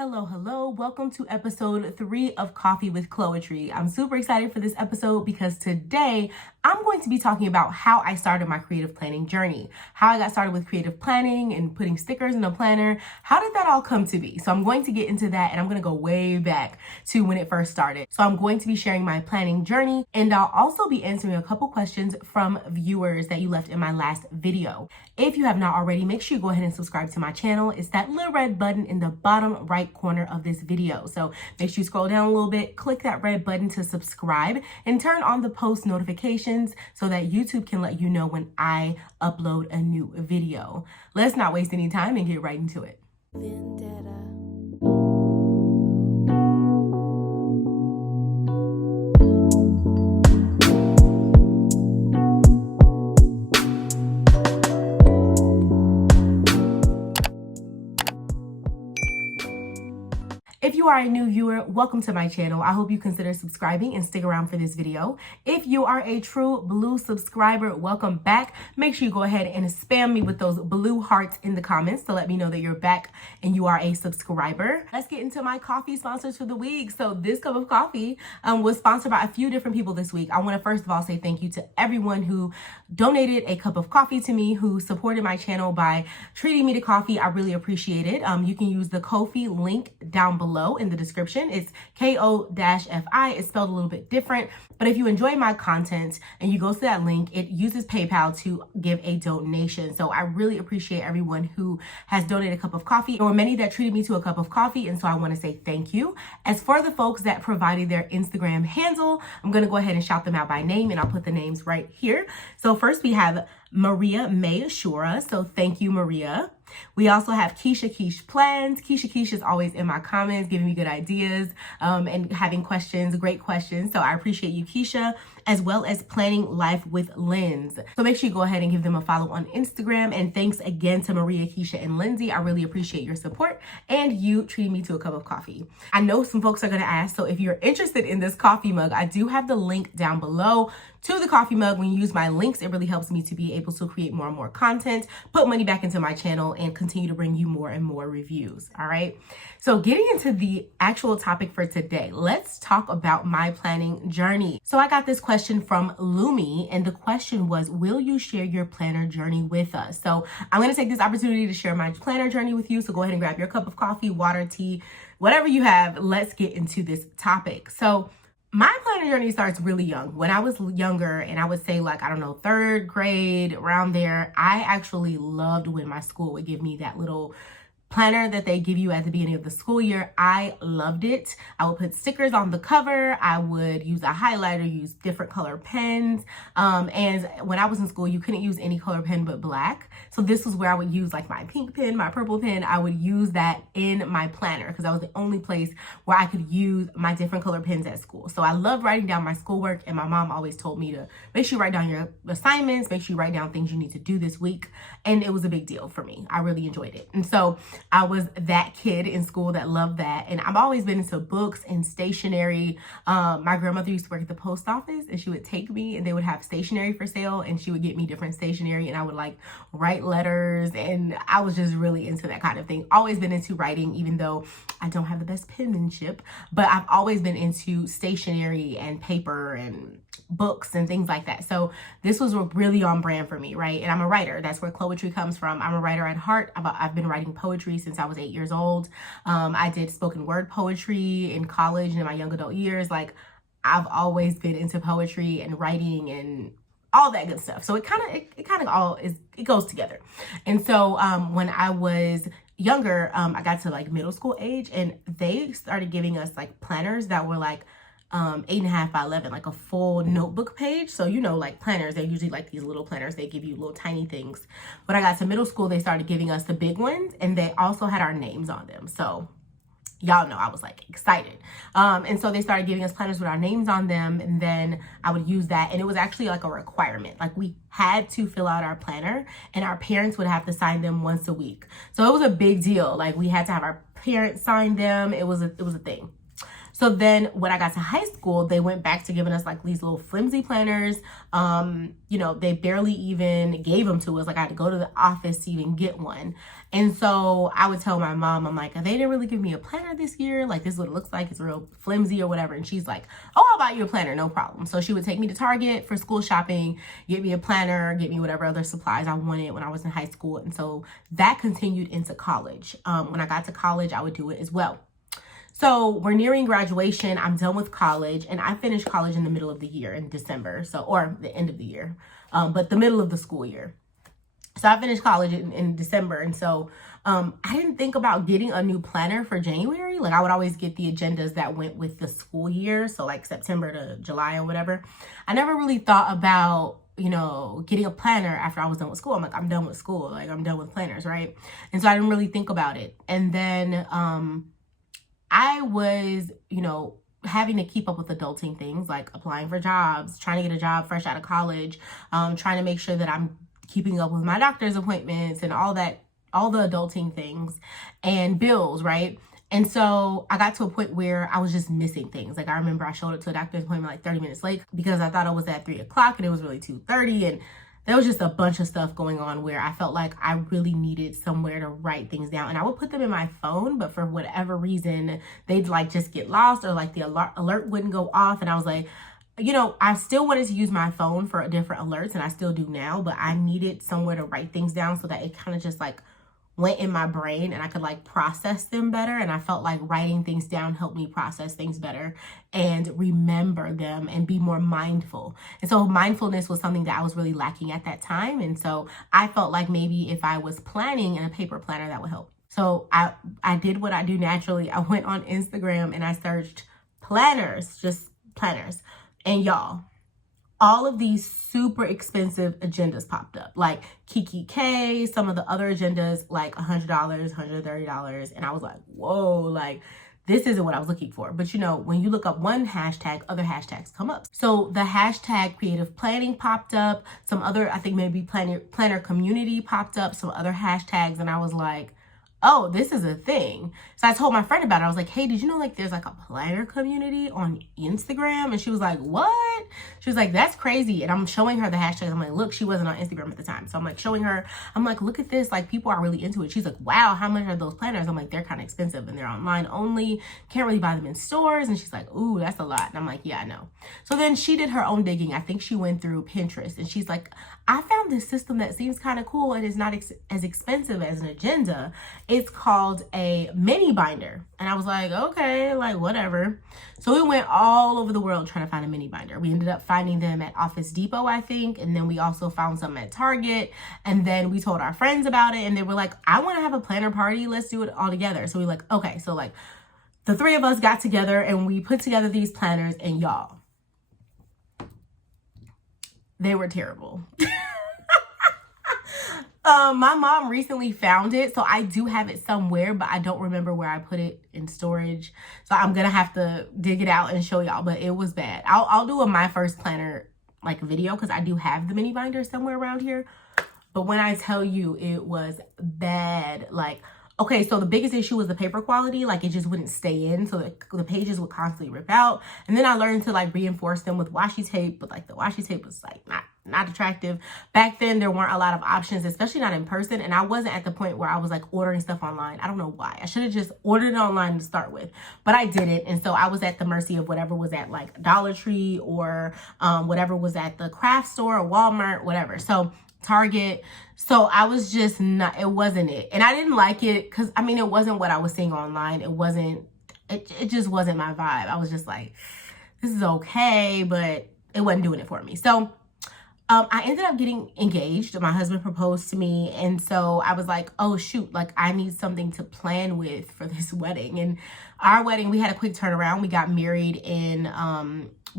Hello. Welcome to episode 3 of Coffee with Chloetry. I'm super excited for this episode because today I'm going to be talking about how I started my creative planning journey, how I got started with creative planning and putting stickers in a planner. How did that all come to be? So I'm going to get into that, and I'm going to go way back to when it first started. So I'm going to be sharing my planning journey, and I'll also be answering a couple questions from viewers that you left in my last video. If you have not already, make sure you go ahead and subscribe to my channel. It's that little red button in the bottom right corner of this video. So make sure you scroll down a little bit, click that red button to subscribe, and turn on the post notifications so that YouTube can let you know when I upload a new video. Let's not waste any time and get right into it. If you are a new viewer, welcome to my channel. I hope you consider subscribing and stick around for this video. If you are a true blue subscriber, welcome back. Make sure you go ahead and spam me with those blue hearts in the comments to let me know that you're back and you are a subscriber. Let's get into my coffee sponsors for the week. So this cup of coffee was sponsored by a few different people this week. I want to first of all say thank you to everyone who donated a cup of coffee to me, who supported my channel by treating me to coffee. I really appreciate it. You can use the Ko-fi link down below in the description. It's Ko-fi. It's spelled a little bit different, but if you enjoy my content and you go to that link, it uses PayPal to give a donation. So I really appreciate everyone who has donated a cup of coffee. There were many that treated me to a cup of coffee, and so I want to say thank you. As for the folks that provided their Instagram handle, I'm going to go ahead and shout them out by name, and I'll put the names right here. So first we have Maria May Ashura. So thank you, Maria. We also have Keisha Keish Plans. Keisha is always in my comments, giving me good ideas and having questions, great questions. So I appreciate you, Keisha, as well as Planning Life with Lens. So make sure you go ahead and give them a follow on Instagram. And thanks again to Maria, Keisha, and Lindsay. I really appreciate your support and you treating me to a cup of coffee. I know some folks are going to ask, so if you're interested in this coffee mug, I do have the link down below to the coffee mug. When you use my links, it really helps me to be able to create more and more content, put money back into my channel, and continue to bring you more and more reviews. All right. So getting into the actual topic for today, let's talk about my planning journey. So I got this question from Lumi, and the question was, will you share your planner journey with us? So I'm going to take this opportunity to share my planner journey with you. So go ahead and grab your cup of coffee, water, tea, whatever you have. Let's get into this topic. So my planner journey starts really young. When I was younger, and I would say like, I don't know, 3rd grade, around there, I actually loved when my school would give me that little planner that they give you at the beginning of the school year. I loved it. I would put stickers on the cover. I would use a highlighter, use different color pens. And when I was in school, you couldn't use any color pen but black. So this was where I would use like my pink pen, my purple pen. I would use that in my planner because that was the only place where I could use my different color pens at school. So I loved writing down my schoolwork, and my mom always told me to make sure you write down your assignments, make sure you write down things you need to do this week. And it was a big deal for me. I really enjoyed it. And so I was that kid in school that loved that. And I've always been into books and stationery. My grandmother used to work at the post office, and she would take me and they would have stationery for sale, and she would get me different stationery, and I would like write letters, and I was just really into that kind of thing. Always been into writing, even though I don't have the best penmanship, but I've always been into stationery and paper and books and things like that. So this was really on brand for me, right? And I'm a writer. That's where Chloetry comes from. I'm a writer at heart. I've been writing poetry since I was 8 years old. I did spoken word poetry in college and in my young adult years. Like, I've always been into poetry and writing and all that good stuff. So it kind of all it goes together. And so when I was younger, I got to like middle school age, and they started giving us like planners that were like 8.5 by 11, like a full notebook page. So, you know, like planners, they're usually like these little planners. They give you little tiny things. When I got to middle school, they started giving us the big ones, and they also had our names on them. So y'all know I was like excited. And so they started giving us planners with our names on them, and then I would use that. And it was actually like a requirement. Like, we had to fill out our planner, and our parents would have to sign them once a week. So it was a big deal. Like, we had to have our parents sign them. It was a thing. So then when I got to high school, they went back to giving us like these little flimsy planners. You know, they barely even gave them to us. Like I had to go to the office to even get one. And so I would tell my mom, I'm like, they didn't really give me a planner this year. Like, this is what it looks like. It's real flimsy or whatever. And she's like, oh, I'll buy you a planner. No problem. So she would take me to Target for school shopping, get me a planner, get me whatever other supplies I wanted when I was in high school. And so that continued into college. When I got to college, I would do it as well. So we're nearing graduation. I'm done with college, and I finished college in the middle of the year in December. So, or the end of the year, but the middle of the school year. So I finished college in December. And so I didn't think about getting a new planner for January. Like I would always get the agendas that went with the school year. So like September to July or whatever. I never really thought about, you know, getting a planner after I was done with school. I'm like, I'm done with school. Like I'm done with planners, right? And so I didn't really think about it. And then I was, you know, having to keep up with adulting things like applying for jobs, trying to get a job fresh out of college, trying to make sure that I'm keeping up with my doctor's appointments and all that, all the adulting things and bills, right? And so I got to a point where I was just missing things. Like I remember I showed up to a doctor's appointment like 30 minutes late because I thought it was at 3 o'clock and it was really 2:30. And there was just a bunch of stuff going on where I felt like I really needed somewhere to write things down. And I would put them in my phone, but for whatever reason, they'd like just get lost or like the alert wouldn't go off. And I was like, you know, I still wanted to use my phone for different alerts, and I still do now, but I needed somewhere to write things down so that it kind of just like went in my brain and I could like process them better. And I felt like writing things down helped me process things better and remember them and be more mindful. And so mindfulness was something that I was really lacking at that time. And so I felt like maybe if I was planning in a paper planner, that would help. So I did what I do naturally. I went on Instagram and I searched planners, just planners. And y'all, all of these super expensive agendas popped up, like Kiki K, some of the other agendas, like $100, $130. And I was like, whoa, like this isn't what I was looking for. But you know, when you look up one hashtag, other hashtags come up. So the hashtag creative planning popped up, some other, I think maybe planner community popped up, some other hashtags. And I was like, oh, this is a thing. So I told my friend about it. I was like, hey, did you know like there's like a planner community on Instagram? And she was like, what? She was like, that's crazy. And I'm showing her the hashtags. I'm like, look, she wasn't on Instagram at the time. So I'm like showing her, I'm like, look at this. Like people are really into it. She's like, wow, how much are those planners? I'm like, they're kind of expensive and they're online only. Can't really buy them in stores. And she's like, ooh, that's a lot. And I'm like, yeah, I know. So then she did her own digging. I think she went through Pinterest and she's like, I found this system that seems kind of cool and is not as expensive as an agenda. It's called a mini binder. And I was like, okay, like whatever. So we went all over the world trying to find a mini binder. We ended up finding them at Office Depot, I think. And then we also found some at Target. And then we told our friends about it and they were like, I want to have a planner party. Let's do it all together. So we were like, okay. So like the three of us got together and we put together these planners and y'all, they were terrible. My mom recently found it, so I do have it somewhere, but I don't remember where I put it in storage. So I'm gonna have to dig it out and show y'all, but it was bad. I'll do a my first planner like video because I do have the mini binder somewhere around here. But when I tell you it was bad, like, okay, so the biggest issue was the paper quality. Like it just wouldn't stay in. So the pages would constantly rip out. And then I learned to like reinforce them with washi tape, but like the washi tape was like not attractive. Back then there weren't a lot of options, especially not in person. And I wasn't at the point where I was like ordering stuff online. I don't know why. I should have just ordered it online to start with, but I didn't. And so I was at the mercy of whatever was at like Dollar Tree or whatever was at the craft store or Walmart, whatever. So Target. So I was just not, it wasn't it. And I didn't like it because I mean, it wasn't what I was seeing online. It just wasn't my vibe. I was just like, this is okay, but it wasn't doing it for me. So I ended up getting engaged. My husband proposed to me. And so I was like, oh shoot, like I need something to plan with for this wedding. And our wedding, we had a quick turnaround. We got married in,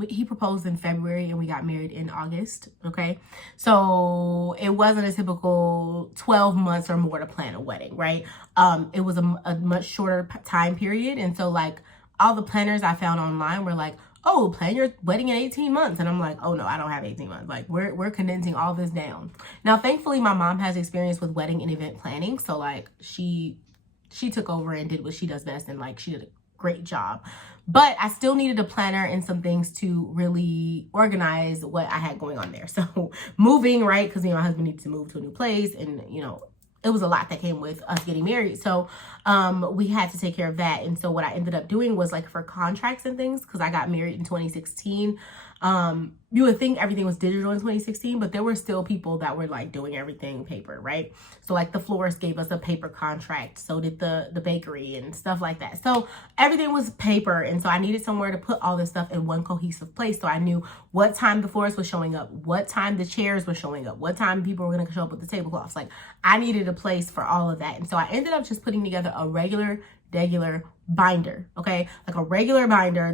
he proposed in February and we got married in August. Okay. So it wasn't a typical 12 months or more to plan a wedding, right? It was a much shorter time period. And so like all the planners I found online were like, oh, plan your wedding in 18 months. And I'm like, oh no, I don't have 18 months. Like we're condensing all this down. Now, thankfully my mom has experience with wedding and event planning. So like she took over and did what she does best. And like she did great job. But I still needed a planner and some things to really organize what I had going on there. So moving, right? Because my husband needed to move to a new place, and it was a lot that came with us getting married. So we had to take care of that. And so what I ended up doing was like for contracts and things, because I got married in 2016. You would think everything was digital in 2016, but there were still people that were like doing everything paper, right? So like the florist gave us a paper contract. So did the bakery and stuff like that. So everything was paper. And so I needed somewhere to put all this stuff in one cohesive place. So I knew what time the florist was showing up, what time the chairs were showing up, what time people were going to show up with the tablecloths. Like I needed a place for all of that. And so I ended up just putting together a regular binder, okay, like a regular binder,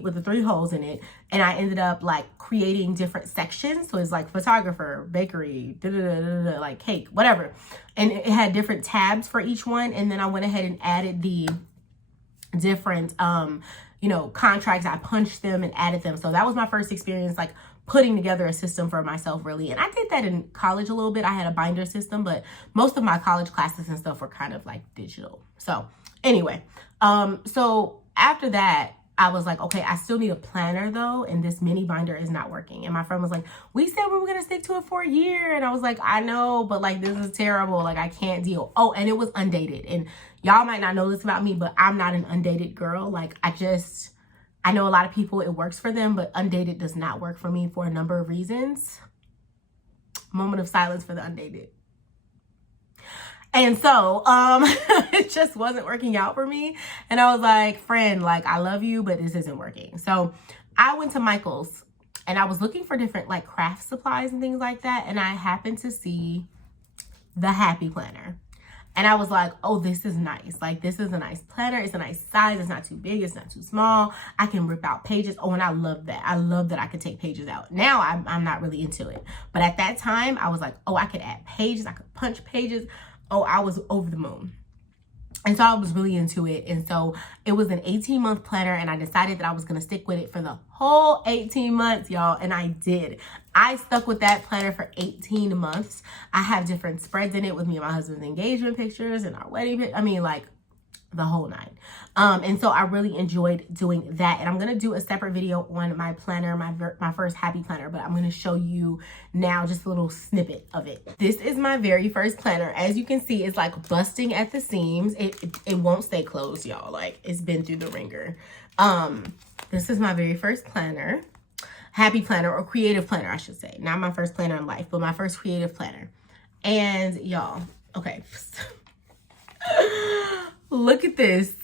with the 3 holes in it. And I ended up like creating different sections. So it's like photographer, bakery, like cake, whatever. And it had different tabs for each one. And then I went ahead and added the different, contracts. I punched them and added them. So that was my first experience, like putting together a system for myself, really. And I did that in college a little bit. I had a binder system, but most of my college classes and stuff were kind of like digital. So anyway, so after that, I was like, okay, I still need a planner though, and this mini binder is not working. And my friend was like, we said we were gonna stick to it for a year. And I was like, I know, but like, this is terrible. Like, I can't deal. Oh, and it was undated. And y'all might not know this about me, but I'm not an undated girl. Like, I know a lot of people, it works for them, but undated does not work for me for a number of reasons. Moment of silence for the undated. And so it just wasn't working out for me. And I was like, friend, like, I love you, but this isn't working. So I went to Michael's and I was looking for different like craft supplies and things like that. And I happened to see the Happy Planner. And I was like, oh, this is nice. Like, this is a nice planner. It's a nice size. It's not too big. It's not too small. I can rip out pages. Oh, and I love that. I love that I could take pages out. Now I'm not really into it. But at that time, I was like, oh, I could add pages. I could punch pages. Oh, I was over the moon. And so I was really into it. And so it was an 18-month planner, and I decided that I was going to stick with it for the whole 18 months, y'all. And I did. I stuck with that planner for 18 months. I have different spreads in it with me and my husband's engagement pictures and our wedding pictures. I mean, like, the whole 9. And so I really enjoyed doing that. And I'm going to do a separate video on my planner, my first Happy Planner, but I'm going to show you now just a little snippet of it. This is my very first planner. As you can see, it's like busting at the seams. It won't stay closed, y'all. Like, it's been through the ringer. This is my very first planner, Happy Planner, or creative planner, I should say. Not my first planner in life, but my first creative planner. And y'all, okay. Look at this.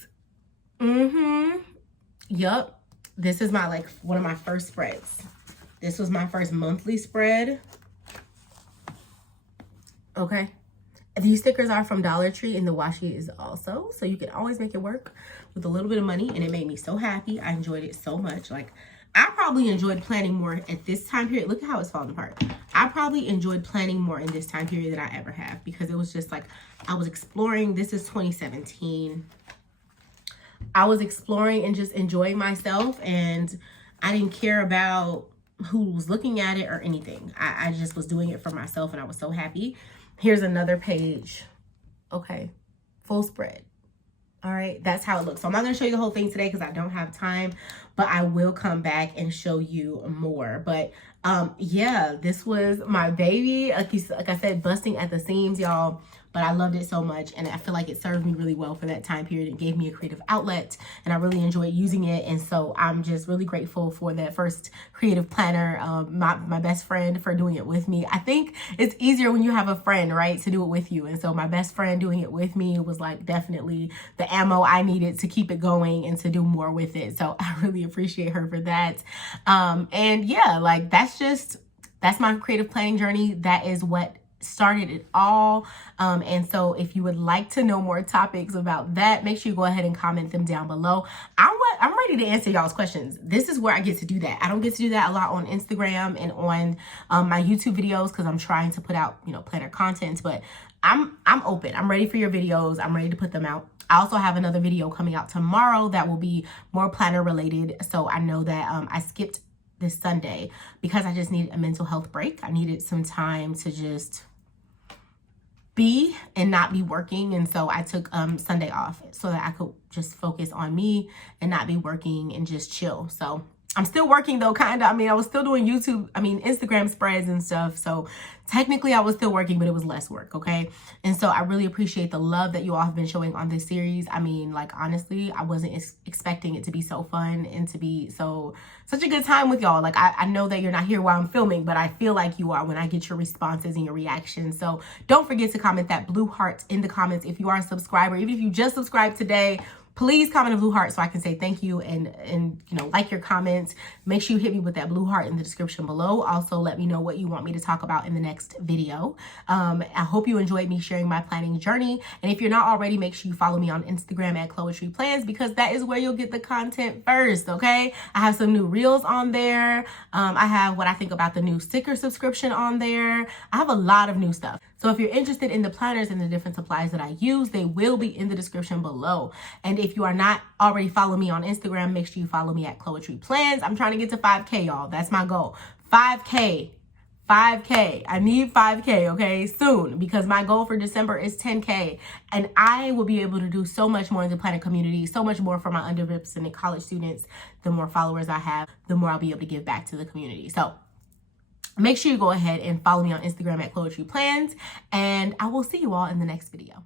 Yup. This is my, like, one of my first spreads. This was my first monthly spread. Okay. These stickers are from Dollar Tree, and the washi is also. So you can always make it work with a little bit of money. And it made me so happy. I enjoyed it so much. Like, I probably enjoyed planning more at this time period. Look at how it's falling apart. I probably enjoyed planning more in this time period than I ever have, because it was just like, I was exploring. This is 2017. I was exploring and just enjoying myself, and I didn't care about who was looking at it or anything. I just was doing it for myself, and I was so happy. Here's another page. Okay, full spread. All right, that's how it looks. So I'm not going to show you the whole thing today because I don't have time, but I will come back and show you more. But yeah, this was my baby. Like I said, busting at the seams, y'all. But I loved it so much, and I feel like it served me really well for that time period. It gave me a creative outlet, and I really enjoyed using it. And so I'm just really grateful for that first creative planner, my best friend for doing it with me. I think it's easier when you have a friend, right, to do it with you. And so my best friend doing it with me was like definitely the ammo I needed to keep it going and to do more with it. So I really appreciate her for that. And yeah, like that's my creative planning journey. That is what started it all. And so if you would like to know more topics about that, make sure you go ahead and comment them down below. I'm ready to answer y'all's questions. This is where I get to do that. I don't get to do that a lot on Instagram and on my YouTube videos because I'm trying to put out, planner content, but I'm open. I'm ready for your videos. I'm ready to put them out. I also have another video coming out tomorrow that will be more planner related. So I know that I skipped this Sunday because I just needed a mental health break. I needed some time to just be and not be working. And so I took Sunday off so that I could just focus on me and not be working and just chill. So I'm still working though, kind of. I mean, I was still doing Instagram spreads and stuff. So technically I was still working, but it was less work, okay? And so I really appreciate the love that you all have been showing on this series. I mean, like, honestly, I wasn't expecting it to be so fun and to be such a good time with y'all. Like, I know that you're not here while I'm filming, but I feel like you are when I get your responses and your reactions. So don't forget to comment that blue heart in the comments if you are a subscriber. Even if you just subscribed today, please comment a blue heart so I can say thank you and like your comments. Make sure you hit me with that blue heart in the description below. Also, let me know what you want me to talk about in the next video. I hope you enjoyed me sharing my planning journey. And if you're not already, make sure you follow me on Instagram at Chloetry Plans, because that is where you'll get the content first, okay? I have some new reels on there. I have what I think about the new sticker subscription on there. I have a lot of new stuff. So if you're interested in the planners and the different supplies that I use, they will be in the description below. And if you are not already following me on Instagram, make sure you follow me at Chloetry Plans. I'm trying to get to 5K, y'all. That's my goal. 5K. I need 5K, okay, soon, because my goal for December is 10K. And I will be able to do so much more in the planner community, so much more for my underrepresented college students. The more followers I have, the more I'll be able to give back to the community. So make sure you go ahead and follow me on Instagram at Chloetry Plans, and I will see you all in the next video.